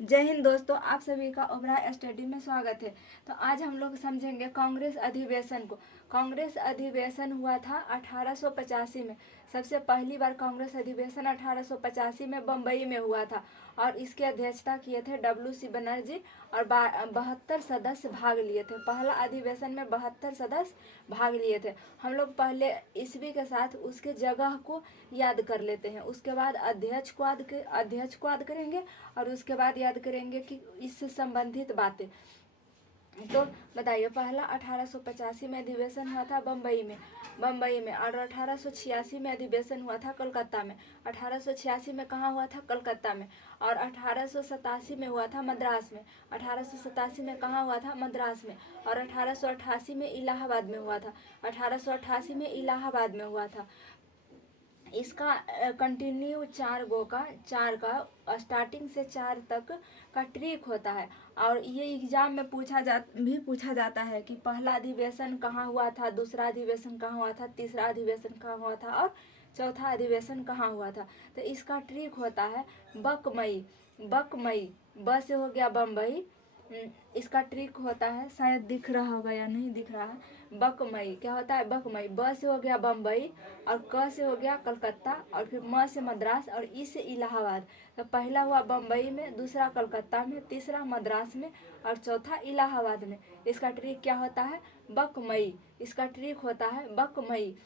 जय हिंद दोस्तों, आप सभी का ओबराय स्टडी में स्वागत है। तो आज हम लोग समझेंगे कांग्रेस अधिवेशन को। कांग्रेस अधिवेशन हुआ था 1885 में। सबसे पहली बार कांग्रेस अधिवेशन 1885 में बम्बई में हुआ था और इसकी अध्यक्षता किए थे WC बनर्जी और 72 सदस्य भाग लिए थे। पहला अधिवेशन में 72 सदस्य भाग लिए थे। हम लोग पहले ईस्वी के साथ उसके जगह को याद कर लेते हैं, उसके बाद अध्यक्ष को याद करेंगे और उसके बाद याद करेंगे कि इससे संबंधित बातें। तो बताइए, पहला 1885 में अधिवेशन हुआ था बम्बई में और 1886 में अधिवेशन हुआ था कलकत्ता में। 1886 में कहाँ हुआ था? कलकत्ता में। और 1887 में हुआ था मद्रास में। 1887 में कहाँ हुआ था? मद्रास में। और 1888 में इलाहाबाद में हुआ था। 1888 में इलाहाबाद में हुआ था। इसका कंटिन्यू चार का स्टार्टिंग से 4 तक का ट्रिक होता है और ये एग्जाम में पूछा जाता है कि पहला अधिवेशन कहाँ हुआ था, दूसरा अधिवेशन कहाँ हुआ था, तीसरा अधिवेशन कहाँ हुआ था और चौथा अधिवेशन कहाँ हुआ था। तो इसका ट्रिक होता है बकमई। ब से हो गया बम्बई। इसका ट्रिक होता है, शायद दिख रहा होगा या नहीं दिख रहा है। बकमई क्या होता है? बकमई। ब से हो गया बम्बई और क से हो गया कलकत्ता और फिर म से मद्रास और ई से इलाहाबाद। तो पहला हुआ बम्बई में, दूसरा कलकत्ता में, तीसरा मद्रास में और चौथा इलाहाबाद में। इसका ट्रिक क्या होता है? बकमई। इसका ट्रिक होता है बकमई।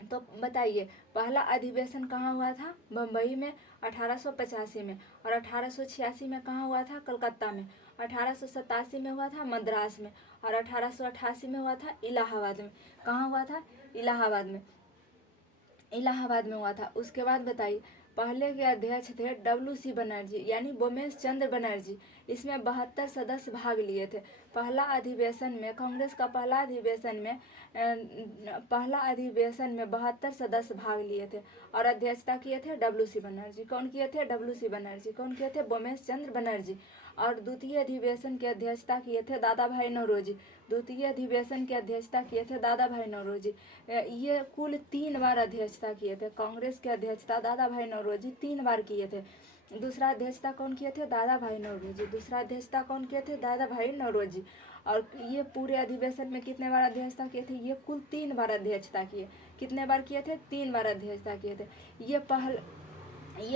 तो बताइए, पहला अधिवेशन कहाँ हुआ था? बम्बई में 1885 में। और 1886 में कहाँ हुआ था? कलकत्ता में। 1887 में हुआ था मद्रास में। और 1888 में हुआ था इलाहाबाद में। कहाँ हुआ था? इलाहाबाद में हुआ था। उसके बाद बताइए, पहले के अध्यक्ष थे WC बनर्जी यानी बोमेश चंद्र बनर्जी। इसमें 72 सदस्य भाग लिए थे। पहला अधिवेशन में, कांग्रेस का पहला अधिवेशन में 72 सदस्य भाग लिए थे और अध्यक्षता किए थे WC बनर्जी। कौन किए थे? WC बनर्जी। कौन किए थे? बोमेश चंद्र बनर्जी। और द्वितीय अधिवेशन की अध्यक्षता किए थे दादा भाई नौरोजी। ये कुल 3 बार अध्यक्षता किए थे। कांग्रेस के अध्यक्षता दादा भाई नौरोजी 3 बार किए थे। दूसरा अध्यक्षता कौन किए थे? दादा भाई नौरोजी। और ये पूरे अधिवेशन में कितने बार अध्यक्षता किए थे? ये कुल 3 बार अध्यक्षता किए। कितने बार किए थे? 3 बार अध्यक्षता किए थे। ये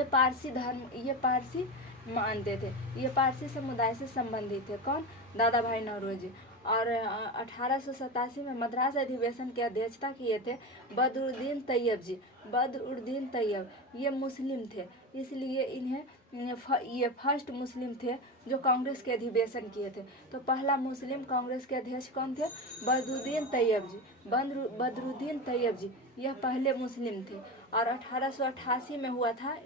पारसी मानते थे। ये पारसी समुदाय से संबंधित थे। कौन? दादा भाई नौरोजी। और 1887 में मद्रास अधिवेशन की अध्यक्षता किए थे बदरुद्दीन तैयब। ये मुस्लिम थे, इसलिए ये फर्स्ट मुस्लिम थे जो कांग्रेस के अधिवेशन किए थे। तो पहला मुस्लिम कांग्रेस के अध्यक्ष कौन थे? बदरुद्दीन तैयब जी। यह पहले मुस्लिम थे। और 1888 में हुआ था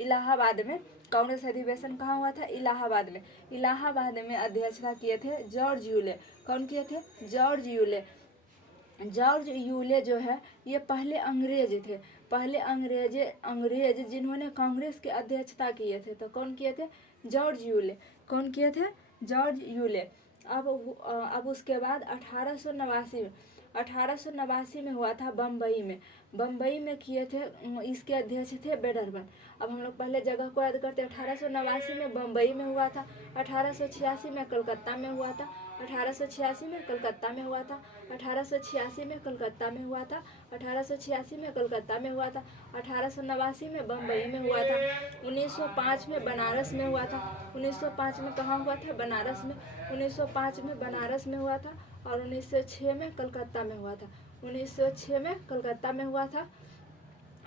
इलाहाबाद में। कांग्रेस अधिवेशन कहाँ हुआ था? इलाहाबाद में अध्यक्षता किए थे जॉर्ज यूले। कौन किए थे? जॉर्ज यूले जो है ये पहले अंग्रेज जिन्होंने कांग्रेस की अध्यक्षता किए थे। तो कौन किए थे? George Yule. अब उसके बाद 1889 में हुआ था बम्बई में किए थे। इसके अध्यक्ष थे बेडरबन। अब हम लोग पहले जगह को याद करते हैं। 1889 में बम्बई में हुआ था। 1886 में कलकत्ता में हुआ था। 1886 में कलकत्ता में हुआ था। 1886 में कलकत्ता में हुआ था। 1886 में कलकत्ता में हुआ था। 1889 में बम्बई में हुआ था। 1905 में बनारस में हुआ था। 1905 में कहाँ हुआ था? बनारस में। 1905 में बनारस में हुआ था। और 1906 में कलकत्ता में हुआ था। 1906 में कलकत्ता में हुआ था।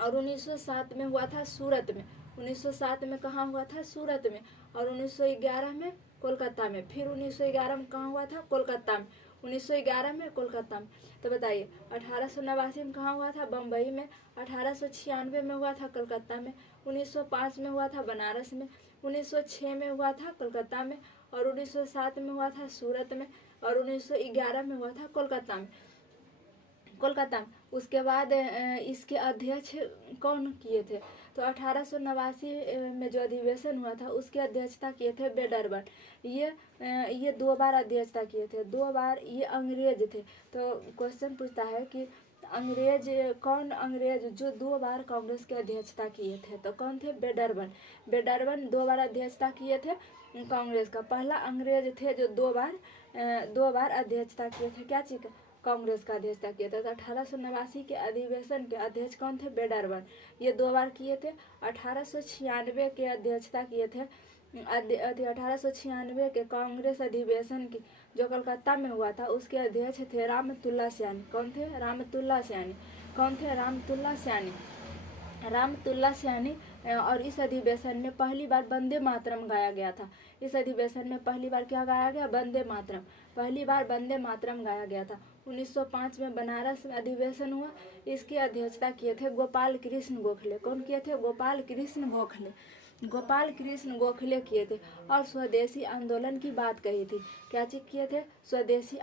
और 1907 में हुआ था सूरत में। 1907 में कहाँ हुआ था? सूरत में। और 1911 में कोलकाता में। फिर 1911 में कहाँ हुआ था? कोलकाता में। 1911 में कोलकाता में। तो बताइए, 1889 में कहाँ हुआ था? बम्बई में। 1896 में हुआ था कलकत्ता में। 1905 में हुआ था बनारस में। 1906 में हुआ था कलकत्ता में। और 1907 में हुआ था सूरत में। और 1911 में हुआ था कोलकाता में। उसके बाद इसके अध्यक्ष कौन किए थे? तो 1889 में जो अधिवेशन हुआ था उसकी अध्यक्षता किए थे बेडरबन। ये 2 बार अध्यक्षता किए थे, 2 बार। ये अंग्रेज थे। तो क्वेश्चन पूछता है कि कौन अंग्रेज जो 2 बार कांग्रेस की अध्यक्षता किए थे? तो कौन थे? बेडरबन 2 बार अध्यक्षता किए थे कांग्रेस का। पहला अंग्रेज थे जो 2 बार अध्यक्षता किए थे, क्या चीज का? कांग्रेस का अध्यक्षता किया था। तो 1889 के अधिवेशन के अध्यक्ष कौन थे? बेडरबन, ये 2 बार किए थे। 1896 के अध्यक्षता किए थे 1896 के कांग्रेस अधिवेशन की जो कलकत्ता में हुआ था, उसके अध्यक्ष थे रामतुल्ला सैनी। कौन थे? रामतुल्ला सैनी। कौन थे? रामतुल्ला सैनी। और इस अधिवेशन में पहली बार वंदे मातरम गाया गया था। इस अधिवेशन में पहली बार क्या गाया गया? वंदे मातरम। पहली बार वंदे मातरम गाया गया था। 1905 में बनारस में अधिवेशन हुआ। इसकी अध्यक्षता किए थे गोपाल कृष्ण गोखले। कौन किए थे? गोपाल कृष्ण गोखले किए थे। और स्वदेशी आंदोलन की बात कही थी। क्या चीज किए थे? स्वदेशी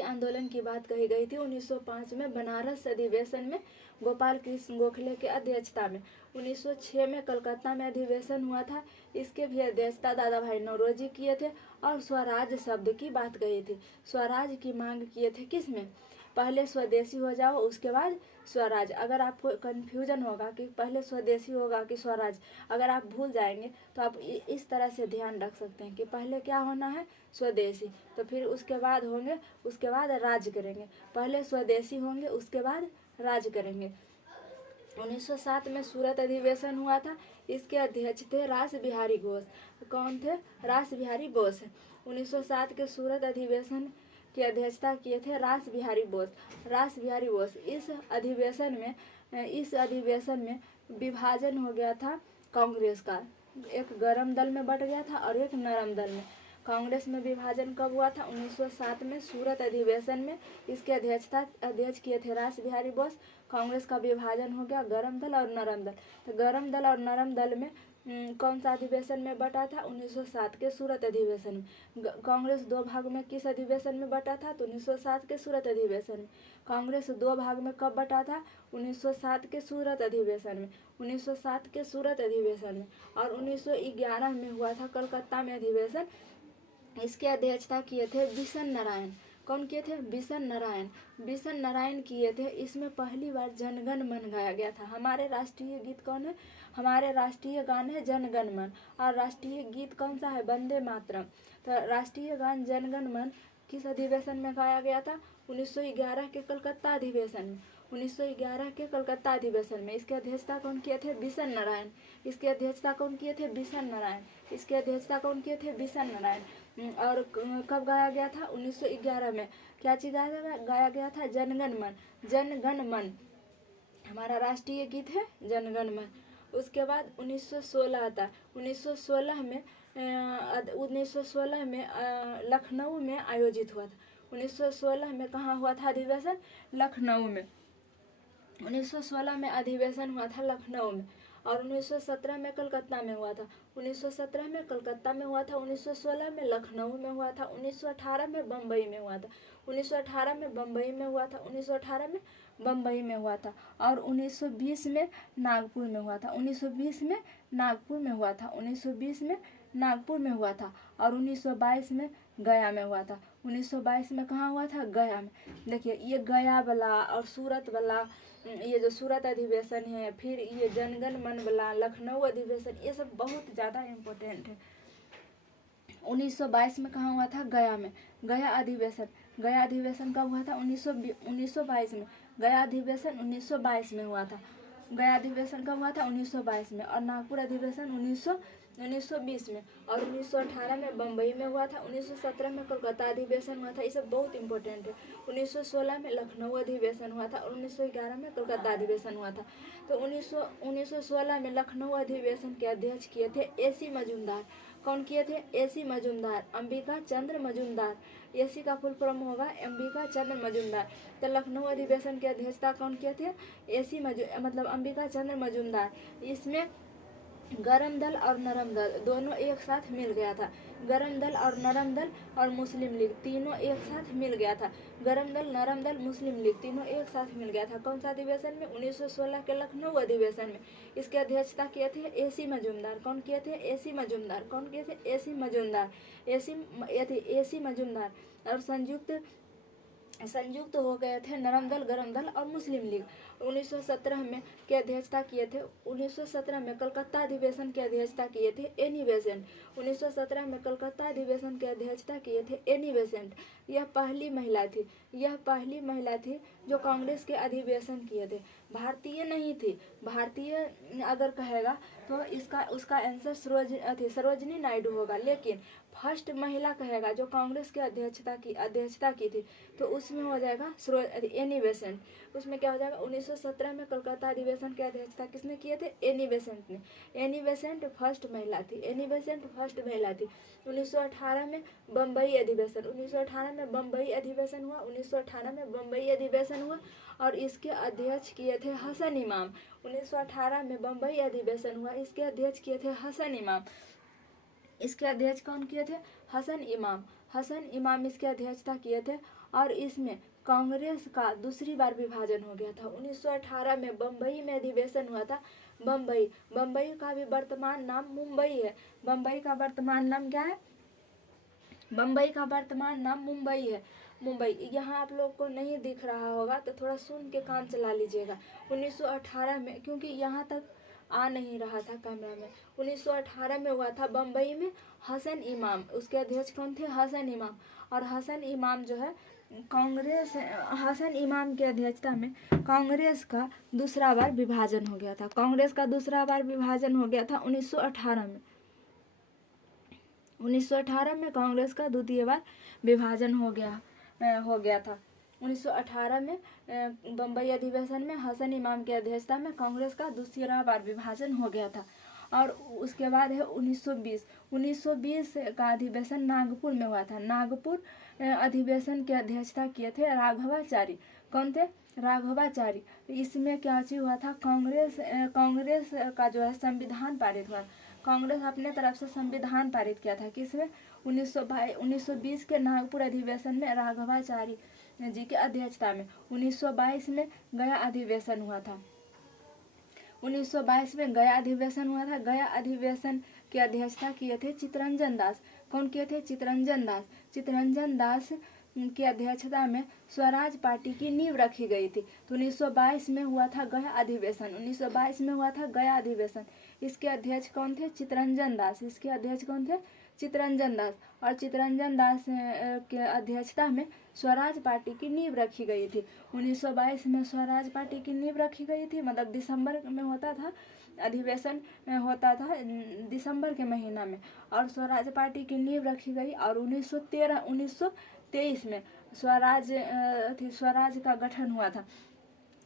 आंदोलन की बात कही गई थी 1905 में बनारस अधिवेशन में गोपाल कृष्ण गोखले के अध्यक्षता में। 1906 में कलकत्ता में अधिवेशन हुआ था। इसके भी अध्यक्षता दादा भाई नौरोजी किए थे। और स्वराज शब्द की बात कही थी। स्वराज की मांग किए थे किसमें? पहले स्वदेशी हो जाओ उसके बाद स्वराज। अगर आपको कन्फ्यूजन होगा कि पहले स्वदेशी होगा कि स्वराज, अगर आप भूल जाएंगे तो आप इस तरह से ध्यान रख सकते हैं कि पहले क्या होना है? स्वदेशी। तो फिर उसके बाद राज करेंगे। पहले स्वदेशी होंगे उसके बाद राज करेंगे। 1907 में सूरत अधिवेशन हुआ था। इसके अध्यक्ष थे रास बिहारी घोष। कौन थे? रास बिहारी घोष। 1907 के सूरत अधिवेशन की अध्यक्षता किए थे रास बिहारी बोस। इस अधिवेशन में विभाजन हो गया था कांग्रेस का। एक गरम दल में बट गया था और एक नरम दल में। कांग्रेस में विभाजन कब हुआ था? 1907 में सूरत अधिवेशन में। इसके अध्यक्ष किए थे रास बिहारी बोस। कांग्रेस का विभाजन हो गया गरम दल और नरम दल। तो गरम दल और नरम दल में कौन सा अधिवेशन में बटा था? 1907 के सूरत अधिवेशन में। कांग्रेस 2 भाग में किस अधिवेशन में बटा था? तो 1907 के सूरत अधिवेशन में। कांग्रेस 2 भाग में कब बटा था? 1907 के सूरत अधिवेशन में। 1907 के सूरत अधिवेशन में। और 1911 में हुआ था कलकत्ता में अधिवेशन। इसके अध्यक्षता किए थे बिशन नारायण। कौन किए थे? बिशन नारायण किए थे। इसमें पहली बार जनगण मन गाया गया था। हमारे राष्ट्रीय गीत कौन है? हमारे राष्ट्रीय गान है जनगण मन। और राष्ट्रीय गीत कौन सा है? वंदे मातरम। तो राष्ट्रीय गान जनगण मन किस अधिवेशन में गाया गया था? 1911 के कलकत्ता अधिवेशन में। 1911 के कलकत्ता अधिवेशन में। इसके अध्यक्षता कौन किए थे? बिशन नारायण। इसके अध्यक्षता कौन किए थे? बिशन नारायण। और कब गाया गया था? 1911 में। क्या चीज गाया गया था? जनगण मन हमारा राष्ट्रीय गीत है जनगण मन। उसके बाद 1916 आता। 1916 में लखनऊ में आयोजित हुआ था। 1916 में कहाँ हुआ था अधिवेशन? लखनऊ में। 1916 में अधिवेशन हुआ था लखनऊ में। और 1917 में कलकत्ता में हुआ था। 1917 में कलकत्ता में हुआ था। 1916 में लखनऊ में हुआ था। 1918 में बम्बई में हुआ था। 1918 में बम्बई में हुआ था। 1918 में बम्बई में हुआ था। और 1920 में नागपुर में हुआ था। 1920 में नागपुर में हुआ था। 1920 में नागपुर में हुआ था। और 1922 में गया में हुआ था। 1922 में कहाँ हुआ था? गया में। देखिए ये गया वाला और सूरत वाला, ये जो सूरत अधिवेशन है, फिर ये जनगण मन वाला, लखनऊ अधिवेशन, ये सब बहुत ज़्यादा इम्पोर्टेंट है। 1922 में कहाँ हुआ था? गया में। गया अधिवेशन कब हुआ था? 1922 में। गया अधिवेशन 1922 में हुआ था। गया अधिवेशन कब हुआ था? 1922 में। और नागपुर अधिवेशन 1920 में। और 1918 में बम्बई में हुआ था। 1917 में कोलकाता अधिवेशन हुआ था। ये सब बहुत इंपॉर्टेंट है। 1916 में लखनऊ अधिवेशन हुआ था। और 1911 में कोलकाता अधिवेशन हुआ था। तो 1916 में लखनऊ अधिवेशन के अध्यक्ष किए थे AC मजूमदार। कौन किए थे? AC मजूमदार, अंबिका चंद्र मजूमदार। AC का फुल फॉर्म होगा अंबिका चंद्र मजूमदार। तो लखनऊ अधिवेशन की अध्यक्षता कौन किए थे? मतलब अंबिका चंद्र मजूमदार। इसमें गरम दल और नरम दल दोनों एक साथ मिल गया था। गरम दल और नरम दल और मुस्लिम लीग तीनों एक साथ मिल गया था। गरम दल, नरम दल, मुस्लिम लीग तीनों एक साथ मिल गया था। कौन सा अधिवेशन में? 1916 के लखनऊ अधिवेशन में। इसकी अध्यक्षता किए थे AC मजूमदार। कौन किए थे? AC मजूमदार। कौन किए थे? AC मजूमदार। AC मजूमदार। और संयुक्त हो गए थे नरम दल, गरम दल और मुस्लिम लीग। 1917 में की अध्यक्षता किए थे। 1917 में कलकत्ता अधिवेशन की अध्यक्षता किए थे एनी बेसेंट। 1917 में कलकत्ता अधिवेशन की अध्यक्षता किए थे एनी बेसेंट। यह पहली महिला थी जो कांग्रेस के अधिवेशन किए थे। भारतीय नहीं थी। भारतीय अगर कहेगा तो इसका उसका आंसर सरोजनी नायडू होगा, लेकिन फर्स्ट महिला कहेगा जो कांग्रेस की अध्यक्षता की थी तो उसमें हो जाएगा एनी बेसेंट। उसमें क्या हो जाएगा, 1917 में कलकत्ता अधिवेशन की अध्यक्षता किसने किए थे, एनी बेसेंट ने। एनी बेसेंट फर्स्ट महिला थी। 1918 में बम्बई अधिवेशन, 1918 में बम्बई अधिवेशन हुआ। 1918 में बम्बई अधिवेशन हुआ और इसके अध्यक्ष किए थे हसन इमाम। 1918 में बम्बई अधिवेशन हुआ, इसके अध्यक्ष किए थे हसन इमाम। इसके अध्यक्ष कौन किए थे, हसन इमाम इसकी अध्यक्षता किए थे। और इसमें कांग्रेस का दूसरी बार विभाजन हो गया था। 1918 में बम्बई में अधिवेशन हुआ था। बम्बई का भी वर्तमान नाम मुंबई है। बम्बई का वर्तमान नाम क्या है, बम्बई का वर्तमान नाम मुंबई है। मुंबई यहाँ आप लोग को नहीं दिख रहा होगा तो थोड़ा सुन के काम चला लीजिएगा। 1918 में, क्योंकि यहाँ तक आ नहीं रहा था कैमरा में, 1918 में हुआ था बम्बई में हसन इमाम। उसके अध्यक्ष कौन थे, हसन इमाम। और हसन इमाम जो है हसन इमाम की अध्यक्षता में कांग्रेस का दूसरा बार विभाजन हो गया था। 1918 में कांग्रेस का द्वितीय बार विभाजन हो गया था। 1918 में बम्बई अधिवेशन में हसन इमाम की अध्यक्षता में कांग्रेस का दूसरा बार विभाजन हो गया था। और उसके बाद है 1920 का अधिवेशन नागपुर में हुआ था। नागपुर अधिवेशन की अध्यक्षता किए थे राघवाचारी। कौन थे, राघवाचारी। इसमें क्या चीज हुआ था, कांग्रेस का जो है संविधान पारित हुआ। कांग्रेस अपने तरफ से संविधान पारित किया था किसमें, 1920 के नागपुर अधिवेशन में राघवाचारी जी की अध्यक्षता में। 1922 में गया अधिवेशन हुआ था। 1922 में गया अधिवेशन हुआ था। गया अधिवेशन की अध्यक्षता किए थे चित्तरंजन दास। कौन किए थे, चित्तरंजन दास की अध्यक्षता में स्वराज पार्टी की नींव रखी गई थी। तो 1922 में हुआ था गया अधिवेशन। 1922 में हुआ था गया अधिवेशन। इसके अध्यक्ष कौन थे, चित्तरंजन दास। इसके अध्यक्ष कौन थे, चित्तरंजन दास। और चित्तरंजन दास के अध्यक्षता में स्वराज पार्टी की नींव रखी गई थी। 1922 में स्वराज पार्टी की नींव रखी गई थी, मतलब दिसंबर में होता था अधिवेशन, होता था दिसंबर के महीना में। और स्वराज पार्टी की नींव रखी गई। और 1923 में स्वराज का गठन हुआ था।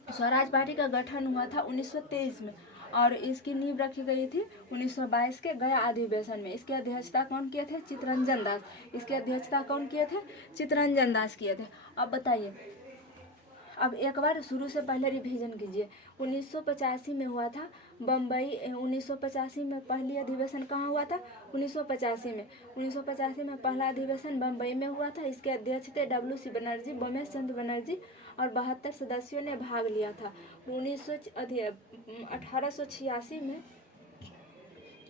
स्वराज पार्टी का गठन हुआ था 1923 में। और इसकी नींव रखी गई थी 1922 के गया अधिवेशन में। इसकी अध्यक्षता कौन किए थे, चित्तरंजन दास। इसकी अध्यक्षता कौन किए थे, चित्तरंजन दास किए थे। अब बताइए, अब एक बार शुरू से पहले रिवीजन कीजिए। 1985 में हुआ था बम्बई। 1985 में पहली अधिवेशन कहाँ हुआ था, 1985 में। 1985 में पहला अधिवेशन बम्बई में हुआ था। इसके अध्यक्ष थे WC बनर्जी, बमेश चंद्र बनर्जी। और 72 सदस्यों ने भाग लिया था।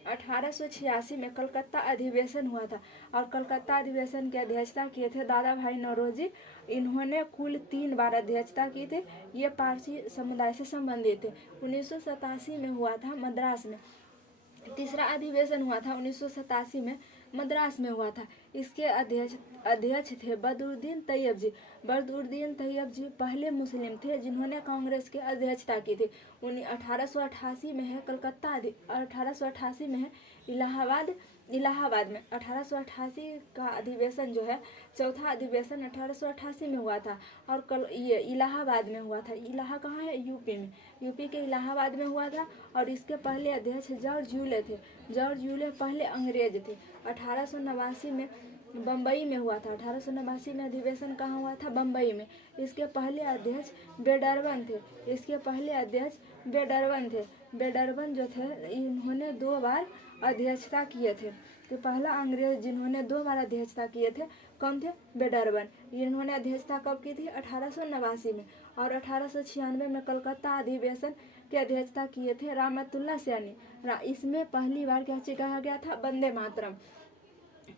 1886 में कलकत्ता अधिवेशन हुआ था। और कलकत्ता अधिवेशन की अध्यक्षता किए थे दादा भाई नौरोजी। इन्होंने कुल 3 बार अध्यक्षता की थी। ये पारसी समुदाय से संबंधित थे। 1987 में हुआ था मद्रास में। तीसरा अधिवेशन हुआ था 1987 में मद्रास में हुआ था। इसके अध्यक्ष थे बदरुद्दीन तैयब जी। बदरुद्दीन तैयब जी पहले मुस्लिम थे जिन्होंने कांग्रेस की अध्यक्षता की थी। 1888 में है कलकत्ता 1888 में है इलाहाबाद में 1888 का अधिवेशन जो है, चौथा अधिवेशन 1888 में हुआ था। और ये इलाहाबाद में हुआ था। इलाहा कहाँ है, यूपी में। यूपी के इलाहाबाद में हुआ था। और इसके पहले अध्यक्ष जॉर्ज यूले थे। जॉर्ज यूले पहले अंग्रेज थे। 1889 में बम्बई में हुआ था। 1889 में अधिवेशन कहाँ हुआ था, बम्बई में। इसके पहले अध्यक्ष बेडरवन थे। बेडरवन जो थे इन्होंने 2 बार अध्यक्षता किए थे। तो पहला अंग्रेज जिन्होंने 2 बार अध्यक्षता किए थे कौन थे, बेडरवन। इन्होंने अध्यक्षता कब की थी, 1889 में। और 1896 में कलकत्ता अधिवेशन की अध्यक्षता किए थे रामतुल्ला सैनी। इसमें पहली बार क्या कहा गया था, वंदे मातरम।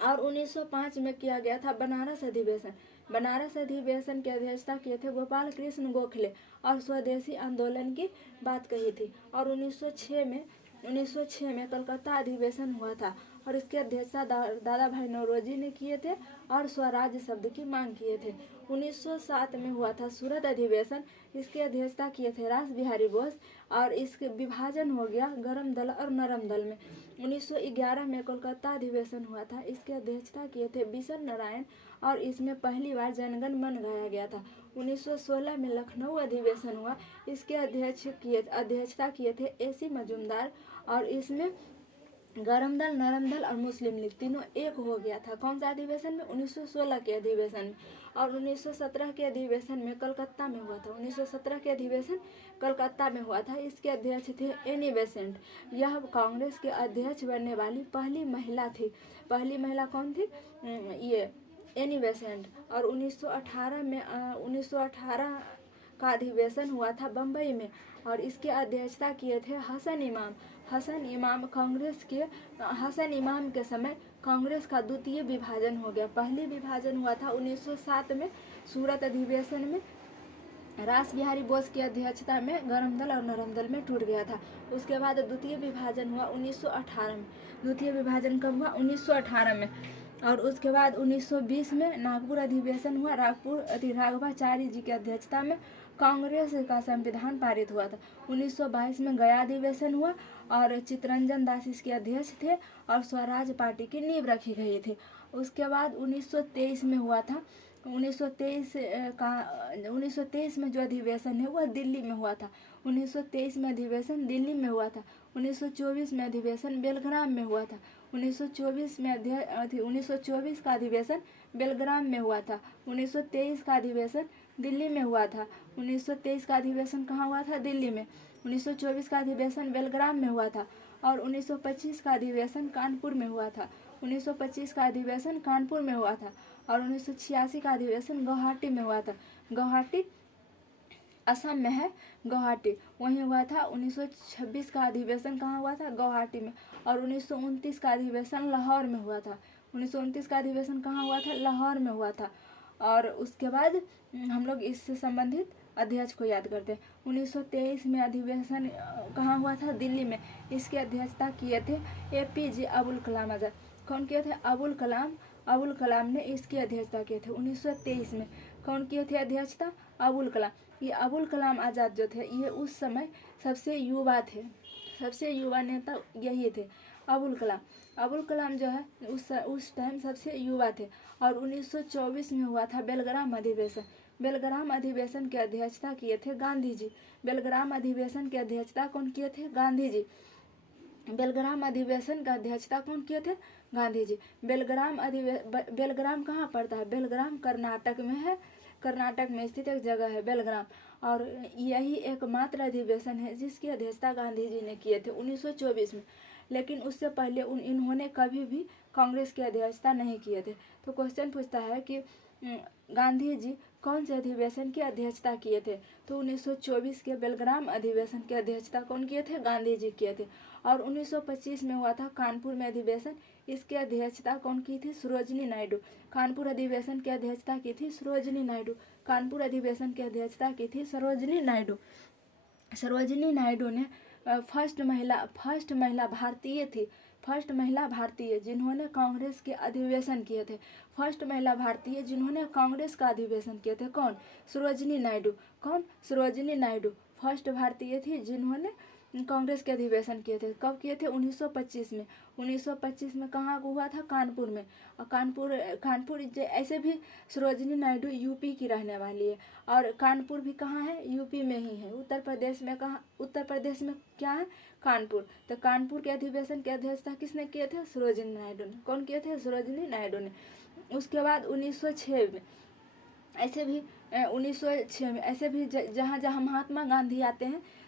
और 1905 में किया गया था बनारस अधिवेशन। बनारस अधिवेशन की अध्यक्षता किए थे गोपाल कृष्ण गोखले और स्वदेशी आंदोलन की बात कही थी। और 1906 में कलकत्ता अधिवेशन हुआ था और इसकी अध्यक्षता दादा भाई नौरोजी ने किए थे और स्वराज शब्द की मांग किए थे। 1907 में हुआ था सूरत अधिवेशन, इसकी अध्यक्षता किए थे रास बिहारी बोस और इसके विभाजन हो गया गर्म दल और नरम दल में। 1911 में कोलकाता अधिवेशन हुआ था, इसकी अध्यक्षता किए थे बिशन नारायण और इसमें पहली बार जनगण मन गाया गया था। 1916 में लखनऊ अधिवेशन हुआ, इसके अध्यक्षता किए थे AC मजूमदार और इसमें गरम दल, नरम दल और मुस्लिम लीग तीनों एक हो गया था। कौन सा अधिवेशन में? 1916 के अधिवेशन में। और 1917 के अधिवेशन में कलकत्ता में हुआ था। 1917 के अधिवेशन कलकत्ता में हुआ था, इसके अध्यक्ष थे एनी बेसेंट। यह कांग्रेस के अध्यक्ष बनने वाली पहली महिला थी। पहली महिला कौन थी? ये एनी बेसेंट। और 1918 का अधिवेशन हुआ था बम्बई में और इसके अध्यक्षता किए थे हसन इमाम। हसन इमाम के समय कांग्रेस का द्वितीय विभाजन हो गया। पहली विभाजन हुआ था 1907 में सूरत अधिवेशन में, रास बिहारी बोस की अध्यक्षता में गरम दल और नरम दल में टूट गया था। उसके बाद द्वितीय विभाजन हुआ 1918 में। द्वितीय विभाजन कब हुआ? 1918 में। और उसके बाद 1920 में नागपुर अधिवेशन हुआ। राघवाचारी जी की अध्यक्षता में कांग्रेस का संविधान पारित हुआ था। 1922 में गया अधिवेशन हुआ और चित्तरंजन दास इसके अध्यक्ष थे और स्वराज पार्टी की नींव रखी गई थी। उसके बाद 1923 में हुआ था। 1923 में जो अधिवेशन है वह दिल्ली में हुआ था। 1923 में अधिवेशन दिल्ली में हुआ था। 1924 में अधिवेशन बेलग्राम में हुआ था। 1924 का अधिवेशन बेलग्राम में हुआ था। 1923 का अधिवेशन दिल्ली में हुआ था। 1923 का अधिवेशन कहाँ हुआ था? दिल्ली में। 1924 का अधिवेशन बेलग्राम में हुआ था और 1925 का अधिवेशन कानपुर में हुआ था। 1925 का अधिवेशन कानपुर में हुआ था और 1986 का अधिवेशन गुवाहाटी में हुआ था। गुवाहाटी असम में है, गुवाहाटी वहीं हुआ था। 1926 का अधिवेशन कहाँ हुआ था? गुवाहाटी में। और 1929 का अधिवेशन लाहौर में हुआ था। 1929 का अधिवेशन कहाँ हुआ था? लाहौर में हुआ था। और उसके बाद हम लोग इससे संबंधित अध्यक्ष को याद करते हैं। 1923 में अधिवेशन कहाँ हुआ था? दिल्ली में। इसकी अध्यक्षता किए थे APJ अबुल कलाम आज़ाद। कौन किए थे? अबुल कलाम ने इसकी अध्यक्षता किए थे 1923 में। कौन किए थे अध्यक्षता? अबुल कलाम। ये अबुल कलाम आज़ाद जो थे ये उस समय सबसे युवा थे, सबसे युवा नेता यही थे अबुल कलाम जो है उस टाइम सबसे युवा थे। और 1924 में हुआ था बेलग्राम अधिवेशन। बेलग्राम अधिवेशन की अध्यक्षता किए थे गांधी जी। बेलग्राम अधिवेशन की अध्यक्षता कौन किए थे? गांधी जी। बेलग्राम अधिवेशन का अध्यक्षता कौन किए थे? गांधी जी। बेलग्राम कहाँ पड़ता है? बेलग्राम कर्नाटक में है। कर्नाटक में स्थित एक जगह है बेलग्राम और यही एकमात्र अधिवेशन है जिसकी अध्यक्षता गांधी जी ने किए थे 1924 में। लेकिन उससे पहले इन्होंने कभी भी कांग्रेस की अध्यक्षता नहीं किए थे। तो क्वेश्चन पूछता है कि गांधी जी कौन से अधिवेशन की अध्यक्षता किए थे? तो 1924 के बेलग्राम अधिवेशन की अध्यक्षता कौन किए थे? गांधी जी किए थे। और 1925 में हुआ था कानपुर में अधिवेशन, इसकी अध्यक्षता कौन की थी? सरोजिनी नायडू। कानपुर अधिवेशन की अध्यक्षता की थी सरोजिनी नायडू। कानपुर अधिवेशन की अध्यक्षता की थी सरोजिनी नायडू। सरोजिनी नायडू ने फर्स्ट महिला भारतीय थी, फर्स्ट महिला भारतीय जिन्होंने कांग्रेस के अधिवेशन किए थे। फर्स्ट महिला भारतीय जिन्होंने कांग्रेस का अधिवेशन किए थे कौन? सरोजिनी नायडू। कौन? सरोजिनी नायडू फर्स्ट भारतीय थी जिन्होंने कांग्रेस के अधिवेशन किए थे। कब किए थे? 1925 में। 1925 में कहाँ हुआ था? कानपुर में। और कानपुर ऐसे भी सरोजिनी नायडू यूपी की रहने वाली है और कानपुर भी कहाँ है? यूपी में ही है। उत्तर प्रदेश में कहाँ? उत्तर प्रदेश में क्या है? कानपुर। तो कानपुर के अधिवेशन की अध्यक्षता किसने किए थे? सरोजिनी नायडू ने। कौन किए थे? सरोजिनी नायडू ने। उसके बाद 1906 में ऐसे भी 1906 में ऐसे भी जहाँ जहाँ महात्मा गांधी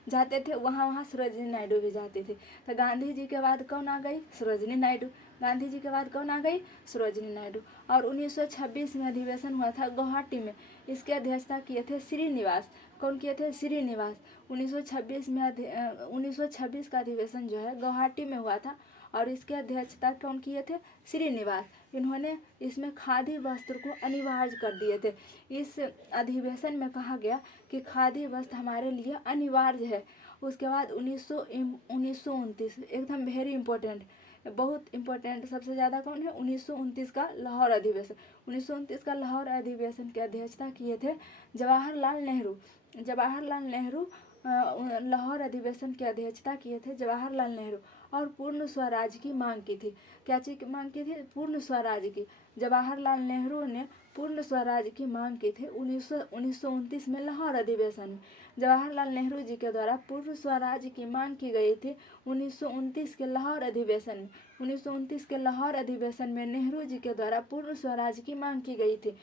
जाते थे वहाँ सरोजिनी नायडू भी जाती थी। तो गांधी जी के बाद कौन आ गई? सरोजिनी नायडू। गांधी जी के बाद कौन आ गई? सरोजिनी नायडू। और 1926 में अधिवेशन हुआ था गुवाहाटी में, इसकी अध्यक्षता किए थे श्रीनिवास। कौन किए थे? श्रीनिवास। 1926 का अधिवेशन जो है गुवाहाटी में हुआ था और इसकी अध्यक्षता कौन किए थे? श्रीनिवास। इन्होंने इसमें खादी वस्त्र को अनिवार्य कर दिए थे। इस अधिवेशन में कहा गया कि खादी वस्त्र हमारे लिए अनिवार्य है। उसके बाद 1929 एकदम वेरी इंपॉर्टेंट, बहुत इंपॉर्टेंट, सबसे ज़्यादा कौन है? 1929 का लाहौर अधिवेशन। 1929 का लाहौर अधिवेशन की अध्यक्षता किए थे जवाहरलाल नेहरू। जवाहरलाल नेहरू लाहौर अधिवेशन की अध्यक्षता किए थे जवाहरलाल नेहरू, और पूर्ण स्वराज की मांग की थी। क्या चीज़ की मांग की थी? पूर्ण स्वराज की। जवाहरलाल नेहरू ने पूर्ण स्वराज की मांग की थी 1929 में लाहौर अधिवेशन में। जवाहरलाल नेहरू जी के द्वारा पूर्ण स्वराज की मांग की गई थी 1929 के लाहौर अधिवेशन में। 1929 के लाहौर अधिवेशन में नेहरू जी के द्वारा पूर्ण स्वराज की मांग की गई थी।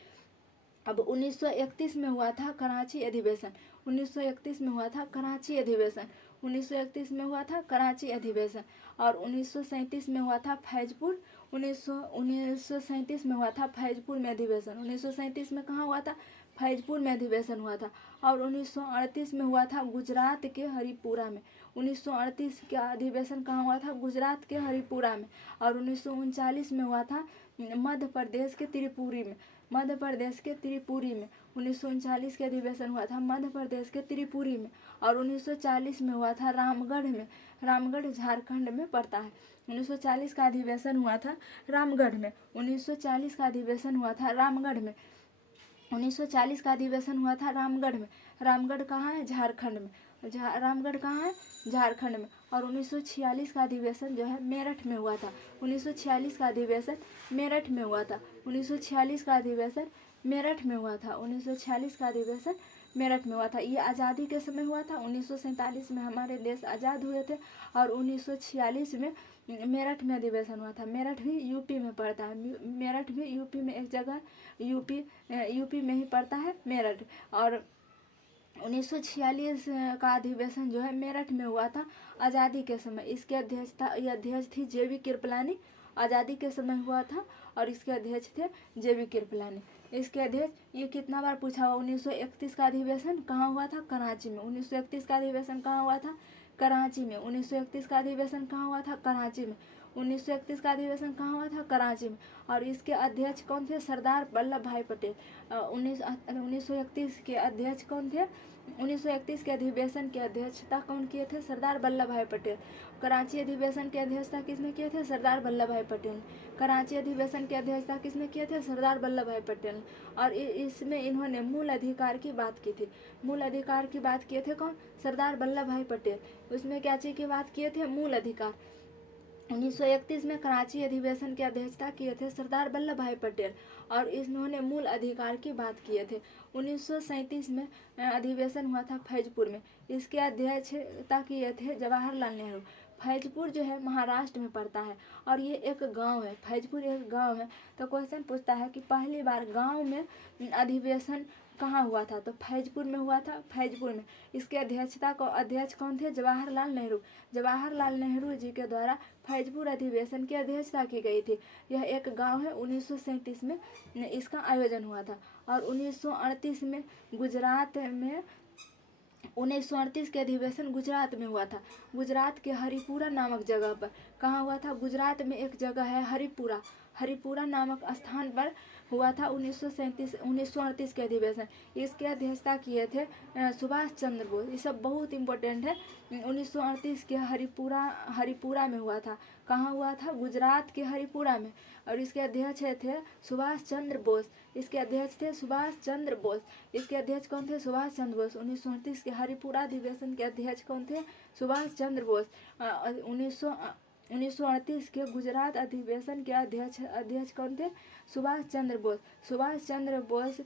अब 1931 में हुआ था कराची अधिवेशन। 1931 में हुआ था कराची अधिवेशन। 1931 में हुआ था कराची अधिवेशन, और 1937 में हुआ था फैजपुर। 1937 में हुआ था फैजपुर में अधिवेशन। 1937 में कहाँ हुआ था? फैजपुर में अधिवेशन हुआ था। और 1938 में हुआ था गुजरात के हरिपुरा में। 1938 का अधिवेशन कहाँ हुआ था? गुजरात के हरिपुरा में। और 1939 में हुआ था मध्य प्रदेश के त्रिपुरी में। मध्य प्रदेश के त्रिपुरी में 1939 के अधिवेशन हुआ था मध्य प्रदेश के त्रिपुरी में। और 1940 में हुआ था रामगढ़ में। रामगढ़ झारखंड में पड़ता है। 1940 का अधिवेशन हुआ था रामगढ़ में। 1940 का अधिवेशन हुआ था रामगढ़ में। 1940 का अधिवेशन हुआ था रामगढ़ में। रामगढ़ कहाँ है? झारखंड में। रामगढ़ कहाँ है? झारखंड में। और 1946 का अधिवेशन जो है मेरठ में हुआ था। 1946 का अधिवेशन मेरठ में हुआ था। 1946 का अधिवेशन मेरठ में हुआ था। 1946 का अधिवेशन मेरठ में हुआ था। ये आज़ादी के समय हुआ था। 1947 में हमारे देश आज़ाद हुए थे, और 1946 में मेरठ में अधिवेशन हुआ था। मेरठ भी यूपी में पड़ता है। मेरठ भी यूपी में एक जगह, यूपी में ही पड़ता है मेरठ। और 1946 का अधिवेशन जो है मेरठ में हुआ था आज़ादी के समय। इसके अध्यक्ष थी JV कृपलानी। आज़ादी के समय हुआ था, और इसके अध्यक्ष थे JV कृपलानी। इसके अध्यक्ष, ये कितना बार पूछा हुआ? 1931 का अधिवेशन कहाँ हुआ था? कराची में। 1931 का अधिवेशन कहाँ हुआ था? कराची में। 1931 का अधिवेशन कहाँ हुआ था? कराची में। 1931 का अधिवेशन कहाँ हुआ था? कराची में। और इसके अध्यक्ष कौन थे? सरदार वल्लभ भाई पटेल। 1931 के अध्यक्ष कौन थे? 1931 के अधिवेशन की अध्यक्षता कौन किए थे? सरदार वल्लभ भाई पटेल। कराची अधिवेशन की अध्यक्षता किसने किए थे? सरदार वल्लभ भाई पटेल। कराची अधिवेशन की अध्यक्षता किसने किए थे? सरदार वल्लभ भाई पटेल। और इसमें इन्होंने मूल अधिकार की बात की थी। मूल अधिकार की बात किए थे कौन? सरदार वल्लभ भाई पटेल। उसमें क्या चीज़ की बात किए थे? मूल अधिकार। 1931 में कराची अधिवेशन की अध्यक्षता किए थे सरदार वल्लभ भाई पटेल, और इन्होंने मूल अधिकार की बात किए थे। 1937 में अधिवेशन हुआ था फैजपुर में। इसके अध्यक्षता किए थे जवाहरलाल नेहरू। फैजपुर जो है महाराष्ट्र में पड़ता है, और ये एक गांव है। फैजपुर एक गांव है। तो क्वेश्चन पूछता है कि पहली बार गांव में अधिवेशन कहाँ हुआ था? तो फैजपुर में हुआ था। फैजपुर में। इसके अध्यक्ष कौन थे? जवाहरलाल नेहरू। जवाहरलाल नेहरू जी के द्वारा फैजपुर अधिवेशन की अध्यक्षता की गई थी। यह एक गांव है। 1937 में इसका आयोजन हुआ था। और 1938 में गुजरात में 1938 के अधिवेशन गुजरात में हुआ था। गुजरात के हरिपुरा नामक जगह पर। कहाँ हुआ था? गुजरात में एक जगह है हरिपुरा। हरिपुरा नामक स्थान पर हुआ था 1938 के अधिवेशन। इसकी अध्यक्षता किए थे सुभाष चंद्र बोस। ये सब बहुत इंपॉर्टेंट है। 1938 के हरिपुरा में हुआ था। कहाँ हुआ था? गुजरात के हरिपुरा में। और इसके अध्यक्ष थे सुभाष चंद्र बोस। इसके अध्यक्ष थे सुभाष चंद्र बोस। इसके अध्यक्ष कौन थे? सुभाष चंद्र बोस। 1938 के हरिपुरा अधिवेशन के अध्यक्ष कौन थे? सुभाष चंद्र बोस। 1938 के गुजरात अधिवेशन के अध्यक्ष कौन थे? सुभाष चंद्र बोस। सुभाष चंद्र बोस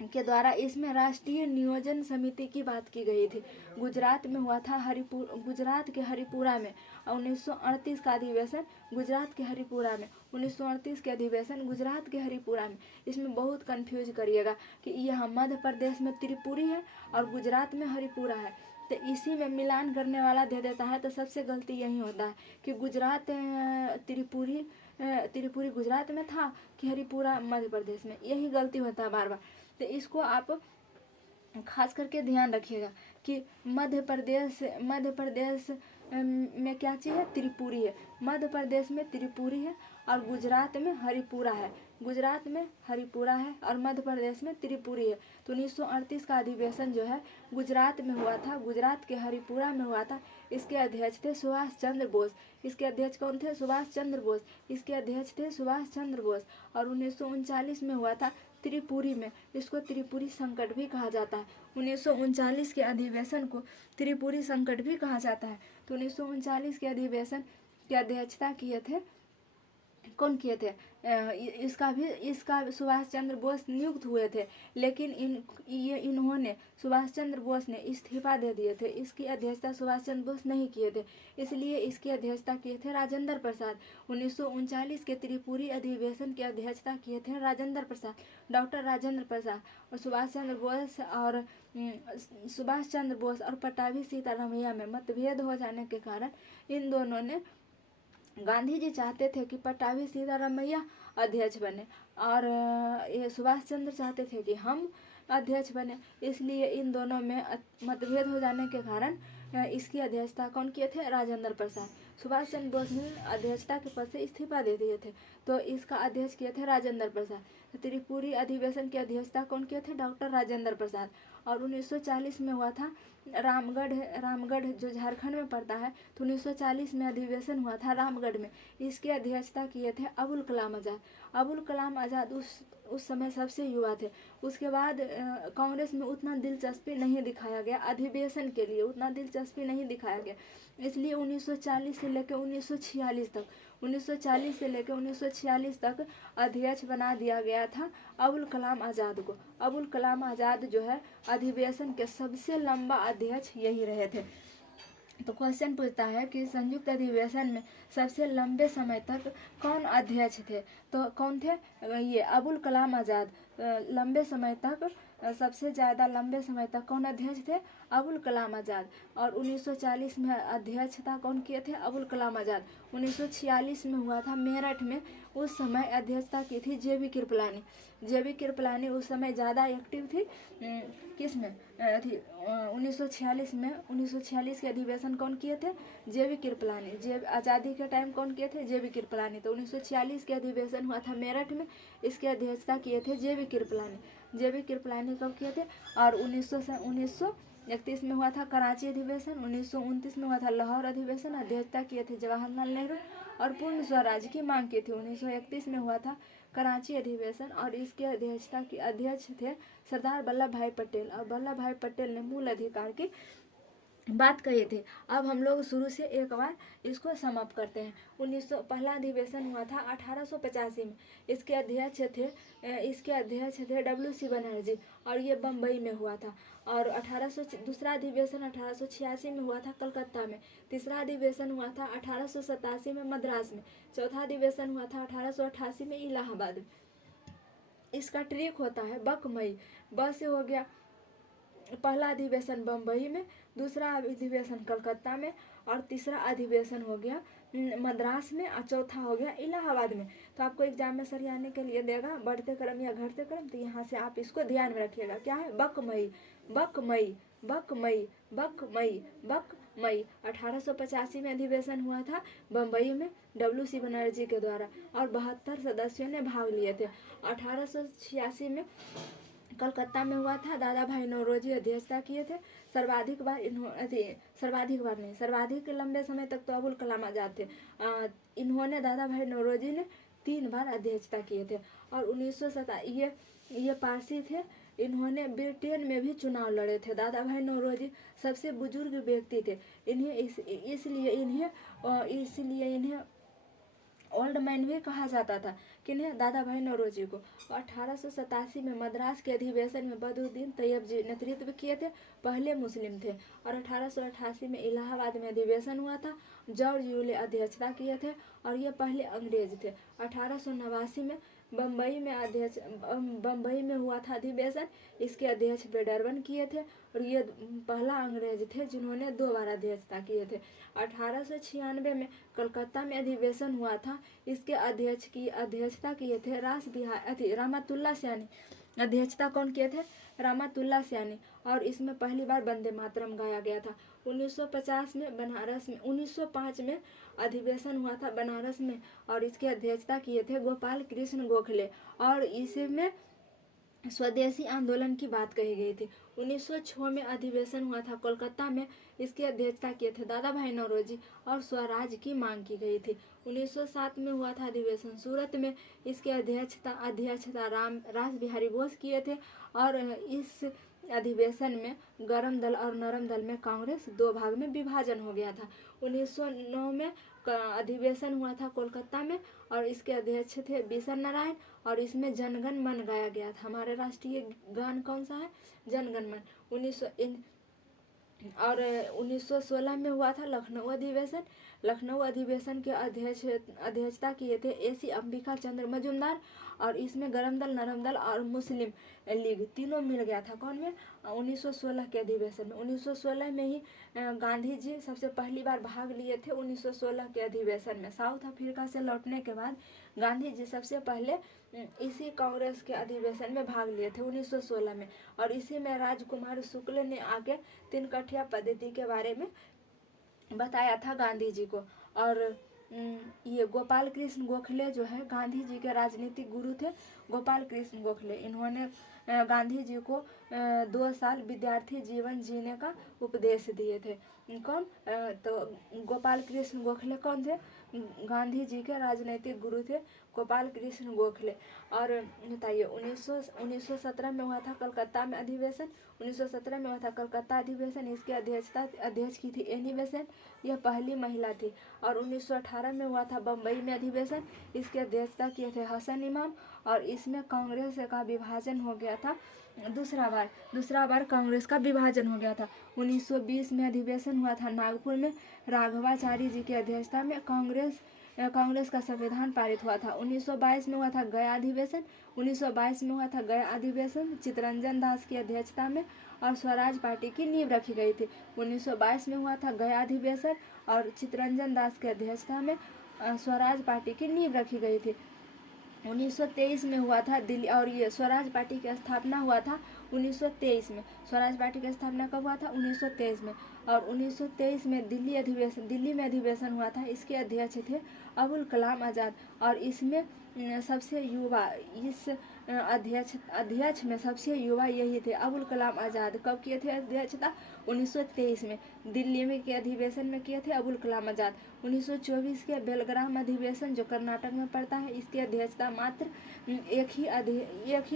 के द्वारा इसमें राष्ट्रीय नियोजन समिति की बात की गई थी। गुजरात में हुआ था गुजरात के हरिपुरा में। 1938 का अधिवेशन गुजरात के हरिपुरा में। 1938 के अधिवेशन गुजरात के हरिपुरा में। इसमें बहुत कंफ्यूज करिएगा कि यहाँ मध्य प्रदेश में त्रिपुरी है और गुजरात में हरिपुरा है, तो इसी में मिलान करने वाला दे देता है। तो सबसे गलती यही होता है कि गुजरात त्रिपुरी गुजरात में था कि हरिपुरा मध्य प्रदेश में। यही गलती होता है बार बार। तो इसको आप खास करके ध्यान रखिएगा कि मध्य प्रदेश में क्या चीज़ है, त्रिपुरी है। मध्य प्रदेश में त्रिपुरी है और गुजरात में हरिपुरा है। गुजरात में हरिपुरा है और मध्य प्रदेश में त्रिपुरी है। तो 1938 का अधिवेशन जो है गुजरात में हुआ था, गुजरात के हरिपुरा में हुआ था। इसके अध्यक्ष थे सुभाष चंद्र बोस। इसके अध्यक्ष कौन थे, सुभाष चंद्र बोस। इसके अध्यक्ष थे सुभाष चंद्र बोस। और 1939 में हुआ था त्रिपुरी में। इसको त्रिपुरी संकट भी कहा जाता है। 1939 के अधिवेशन को त्रिपुरी संकट भी कहा जाता है। तो 1939 के अधिवेशन की अध्यक्षता किए थे, कौन किए थे, इसका सुभाष चंद्र बोस नियुक्त हुए थे, लेकिन इन्होंने सुभाष चंद्र बोस ने इस्तीफा दे दिए थे। इसकी अध्यक्षता सुभाष चंद्र बोस नहीं किए थे, इसलिए इसकी अध्यक्षता किए थे राजेंद्र प्रसाद। 1939 के त्रिपुरी अधिवेशन की अध्यक्षता किए थे राजेंद्र प्रसाद, डॉक्टर राजेंद्र प्रसाद। और सुभाष चंद्र बोस और पट्टाभी सीतारामैया में मतभेद हो जाने के कारण इन दोनों ने, गांधी जी चाहते थे कि पट्टाभी सीतारामैया अध्यक्ष बने और ये सुभाष चंद्र चाहते थे कि हम अध्यक्ष बने, इसलिए इन दोनों में मतभेद हो जाने के कारण इसकी अध्यक्षता कौन किए थे, राजेंद्र प्रसाद। सुभाष चंद्र बोस ने अध्यक्षता के पद से इस्तीफा दे दिए थे, तो इसका अध्यक्ष किए थे राजेंद्र प्रसाद। त्रिपुरी अधिवेशन की अध्यक्षता कौन किए थे, डॉक्टर राजेंद्र प्रसाद। और 1940 में हुआ था रामगढ़ जो झारखंड में पड़ता है, तो 1940 में अधिवेशन हुआ था रामगढ़ में। इसकी अध्यक्षता किए थे अबुल कलाम आज़ाद। अबुल कलाम आज़ाद उस समय सबसे युवा थे। उसके बाद कांग्रेस में उतना दिलचस्पी नहीं दिखाया गया, अधिवेशन के लिए उतना दिलचस्पी नहीं दिखाया गया, इसलिए 1940 से लेकर 1946 तक अध्यक्ष बना दिया गया था अबुल कलाम आज़ाद को। अबुल कलाम आज़ाद जो है अधिवेशन के सबसे लंबा अध्यक्ष यही रहे थे। तो क्वेश्चन पूछता है कि संयुक्त अधिवेशन में सबसे लंबे समय तक कौन अध्यक्ष थे, तो कौन थे, ये अबुल कलाम आज़ाद। लंबे समय तक, सबसे ज़्यादा लंबे समय तक कौन अध्यक्ष थे, अबुल कलाम आज़ाद। और 1940 में अध्यक्षता कौन किए थे, अबुल कलाम आज़ाद। 1946 में हुआ था मेरठ में, उस समय अध्यक्षता की थी जेबी कृपलानी। जेबी कृपलानी उस समय ज़्यादा एक्टिव थी, किस में थी, 1946 के अधिवेशन कौन किए थे, जेबी कृपलानी। आज़ादी के टाइम कौन किए थे, जेबी कृपलानी। तो 1946 के अधिवेशन हुआ था मेरठ में, इसकी अध्यक्षता किए थे जेबी कृपलानी। जेबी कृपलानी कब किए थे, और 1931 में हुआ था कराची अधिवेशन। 1929 में हुआ था लाहौर अधिवेशन, अध्यक्षता किए थे जवाहरलाल नेहरू और पूर्ण स्वराज की मांग की थी। 1931 में हुआ था कराची अधिवेशन और इसके अध्यक्ष थे सरदार वल्लभ भाई पटेल। और वल्लभ भाई पटेल ने मूल अधिकार की बात कही थी। अब हम लोग शुरू से एक बार इसको समअप करते हैं। पहला अधिवेशन हुआ था 1885 में। इसके अध्यक्ष थे WC बनर्जी और ये बम्बई में हुआ था। और दूसरा अधिवेशन 1886 में हुआ था कलकत्ता में। तीसरा अधिवेशन हुआ था 1887 में मद्रास में। चौथा अधिवेशन हुआ था 1888 में इलाहाबाद में। इसका ट्रिक होता है बकमई। ब से हो गया पहला अधिवेशन बम्बई में, दूसरा अधिवेशन कलकत्ता में और तीसरा अधिवेशन हो गया मद्रास में और चौथा हो गया इलाहाबाद में। तो आपको एग्जाम में सरियाने के लिए देगा बढ़ते क्रम या घटते क्रम, तो यहाँ से आप इसको ध्यान में रखिएगा। क्या है, बकमई बकमई बकमई बकमई बकमई। 1885 में अधिवेशन हुआ था बम्बई में WC बनर्जी के द्वारा और 72 सदस्यों ने भाग लिए थे। 1886 में कलकत्ता में हुआ था, दादा भाई नौरोजी अध्यक्षता किए थे। सर्वाधिक लंबे समय तक तो अबुल कलाम आज़ाद थे। इन्होंने, दादा भाई नौरोजी ने 3 बार अध्यक्षता किए थे। और 1907 ये पारसी थे, इन्होंने ब्रिटेन में भी चुनाव लड़े थे। दादा भाई नौरोजी सबसे बुजुर्ग व्यक्ति थे, इसलिए इन्हें ओल्ड मैन भी कहा जाता था। किन्हें, दादा भाई नौरोजी को। 1887 में मद्रास के अधिवेशन में बदरुद्दीन तैयब जी नेतृत्व किए थे, पहले मुस्लिम थे। और 1888 में इलाहाबाद में अधिवेशन हुआ था, जॉर्ज यूले अध्यक्षता किए थे और ये पहले अंग्रेज थे। 1889 में बम्बई में हुआ था अधिवेशन, इसके अध्यक्ष बेडरबन किए थे और ये पहला अंग्रेज थे जिन्होंने 2 बार अध्यक्षता किए थे। 1896 में कलकत्ता में अधिवेशन हुआ था, इसके अध्यक्षता किए थे रामतुल्ला सैनी। अध्यक्षता कौन किए थे, रामतुल्ला सैनी। और इसमें पहली बार वंदे मातरम गाया गया था। 1950 में बनारस में 1905 में अधिवेशन हुआ था बनारस में, और इसकी अध्यक्षता किए थे गोपाल कृष्ण गोखले, और इसमें स्वदेशी आंदोलन की बात कही गई थी। 1906 में अधिवेशन हुआ था कोलकाता में, इसकी अध्यक्षता किए थे दादा भाई नौरोजी, और स्वराज की मांग की गई थी। 1907 में हुआ था अधिवेशन सूरत में, इसकी अध्यक्षता रास बिहारी बोस किए थे, और इस अधिवेशन में गरम दल और नरम दल में कांग्रेस दो भाग में विभाजन हो गया था। 1909 में अधिवेशन हुआ था कोलकाता में, और इसके अध्यक्ष थे बिशन नारायण, और इसमें जनगण मन गाया गया था। हमारे राष्ट्रीय गान कौन सा है? जनगण मन। 1916 में हुआ था लखनऊ अधिवेशन। लखनऊ अधिवेशन के अध्यक्षता किए थे AC अंबिका चंद्र मजूमदार, और इसमें गरम दल, नरम दल और मुस्लिम लीग तीनों मिल गया था। कौन में? 1916 के अधिवेशन में। 1916 में ही गांधी जी सबसे पहली बार भाग लिए थे 1916 के अधिवेशन में। साउथ अफ्रीका से लौटने के बाद गांधी जी सबसे पहले इसी कांग्रेस के अधिवेशन में भाग लिए थे 1916 में, और इसी में राजकुमार शुक्ल ने आगे 3 कठिया पद्धति के बारे में बताया था गांधी जी को। और ये गोपाल कृष्ण गोखले जो है गांधी जी के राजनीतिक गुरु थे। गोपाल कृष्ण गोखले, इन्होंने गांधी जी को 2 साल विद्यार्थी जीवन जीने का उपदेश दिए थे। कौन? तो गोपाल कृष्ण गोखले कौन थे? गांधी जी के राजनीतिक गुरु थे गोपाल कृष्ण गोखले। और बताइए 1917 में हुआ था कलकत्ता में अधिवेशन। 1917 में हुआ था कलकत्ता अधिवेशन, इसकी अध्यक्ष की थी एनी बेसेंट, यह पहली महिला थी। और 1918 में हुआ था बम्बई में अधिवेशन, इसकी अध्यक्षता किए थे हसन इमाम, और इसमें कांग्रेस का विभाजन हो गया था दूसरा बार कांग्रेस का विभाजन हो गया था। 1920 में अधिवेशन हुआ था नागपुर में, राघवाचारी जी की अध्यक्षता में कांग्रेस का संविधान पारित हुआ था। 1922 में हुआ था गया अधिवेशन। 1922 में हुआ था गया अधिवेशन चित्तरंजन दास की अध्यक्षता में, और स्वराज पार्टी की नींव रखी गई थी। 1922 में हुआ था गया अधिवेशन, और चित्तरंजन दास की अध्यक्षता में स्वराज पार्टी की नींव रखी गई थी। 1923 में हुआ था दिल्ली, और ये स्वराज पार्टी की स्थापना हुआ था 1923 में। स्वराज पार्टी की स्थापना कब हुआ था? 1923 में। और 1923 में दिल्ली में अधिवेशन हुआ था, इसके अध्यक्ष थे अबुल कलाम आज़ाद, और इसमें सबसे युवा इस अध्यक्ष में सबसे युवा यही थे अबुल कलाम आज़ाद। कब किए थे अध्यक्षता? 1923 में। दिल्ली में के अधिवेशन में किए थे अबुल कलाम आज़ाद। 1924 के बेलग्राम अधिवेशन जो कर्नाटक में पड़ता है, इसकी अध्यक्षता मात्र एक ही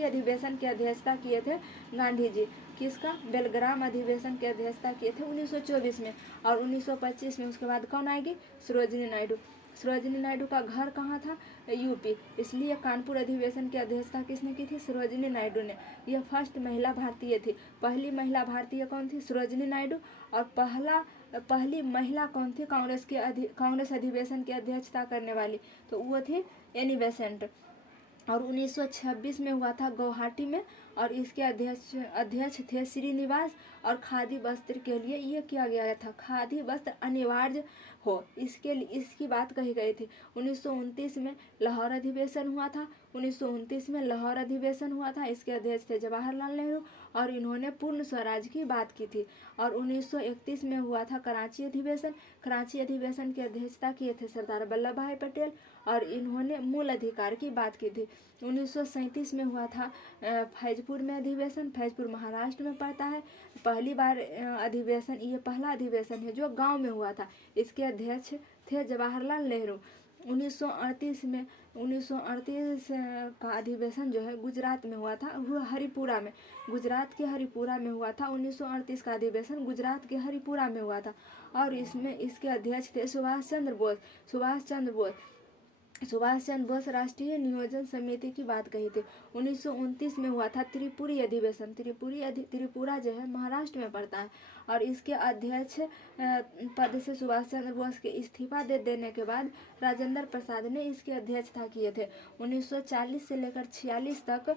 अधिवेशन की अध्यक्षता किए थे गांधी जी। किसका? बेलग्राम अधिवेशन की अध्यक्षता किए थे 1924 में। और 1925 में उसके बाद कौन आएगी? सरोजिनी नायडू। सरोजिनी नायडू का घर कहाँ था? यूपी, इसलिए कानपुर अधिवेशन की अध्यक्षता किसने की थी? सरोजिनी नायडू ने। यह फर्स्ट महिला भारतीय थी। पहली महिला भारतीय कौन थी? सरोजिनी नायडू। और पहली महिला कौन थी कांग्रेस अधिवेशन की अध्यक्षता करने वाली? तो वो थी एनी बेसेंट। और 1926 में हुआ था गुवाहाटी में, और इसके अध्यक्ष थे श्रीनिवास। और खादी वस्त्र के लिए ये किया गया था, खादी वस्त्र अनिवार्य हो, इसकी बात कही गई थी। 1929 में लाहौर अधिवेशन हुआ था। 1929 में लाहौर अधिवेशन हुआ था, इसके अध्यक्ष थे जवाहरलाल नेहरू, और इन्होंने पूर्ण स्वराज की बात की थी। और 1931 में हुआ था कराची अधिवेशन। कराची अधिवेशन की अध्यक्षता किए थे सरदार वल्लभ भाई पटेल, और इन्होंने मूल अधिकार की बात की थी। 1937 में हुआ था फैजपुर में अधिवेशन। फैजपुर महाराष्ट्र में पड़ता है। पहली बार अधिवेशन, ये पहला अधिवेशन है जो गांव में हुआ था। इसके अध्यक्ष थे जवाहरलाल नेहरू। 1938 का अधिवेशन जो है गुजरात में हुआ था, वो हरिपुरा में, गुजरात के हरिपुरा में हुआ था। 1938 का अधिवेशन गुजरात के हरिपुरा में हुआ था, और इसमें इसके अध्यक्ष थे सुभाष चंद्र बोस राष्ट्रीय नियोजन समिति की बात कही थी। 1929 में हुआ था त्रिपुरी अधिवेशन। त्रिपुरा जो है महाराष्ट्र में पड़ता है, और इसके अध्यक्ष पद से सुभाष चंद्र बोस के इस्तीफा दे देने के बाद राजेंद्र प्रसाद ने इसकी अध्यक्षता किए थे। 1940 से लेकर 46 तक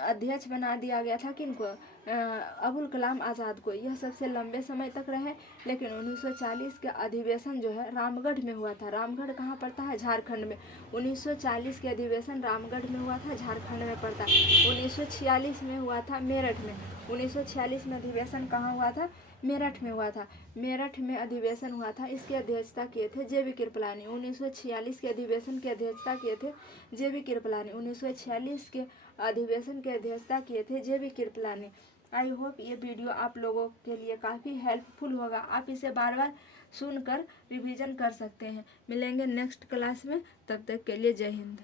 अध्यक्ष बना दिया गया था किनको? अबुल कलाम आज़ाद को। यह सबसे लंबे समय तक रहे, लेकिन 1940 के अधिवेशन जो है रामगढ़ में हुआ था। रामगढ़ कहाँ पड़ता है? झारखंड में। 1940 के अधिवेशन रामगढ़ में हुआ था, झारखंड में पड़ता है। 1946 में हुआ था मेरठ में। 1946 में अधिवेशन कहाँ हुआ था? मेरठ में हुआ था। मेरठ में अधिवेशन हुआ था। इसकी अध्यक्षता किए थे JB कृपलानी। 1946 के अधिवेशन की अध्यक्षता किए थे JB कृपलानी। 1946 के अधिवेशन की अध्यक्षता किए थे JB कृपलानी। आई होप ये वीडियो आप लोगों के लिए काफ़ी हेल्पफुल होगा। आप इसे बार बार सुनकर रिवीजन कर सकते हैं। मिलेंगे नेक्स्ट क्लास में, तब तक के लिए जय हिंद।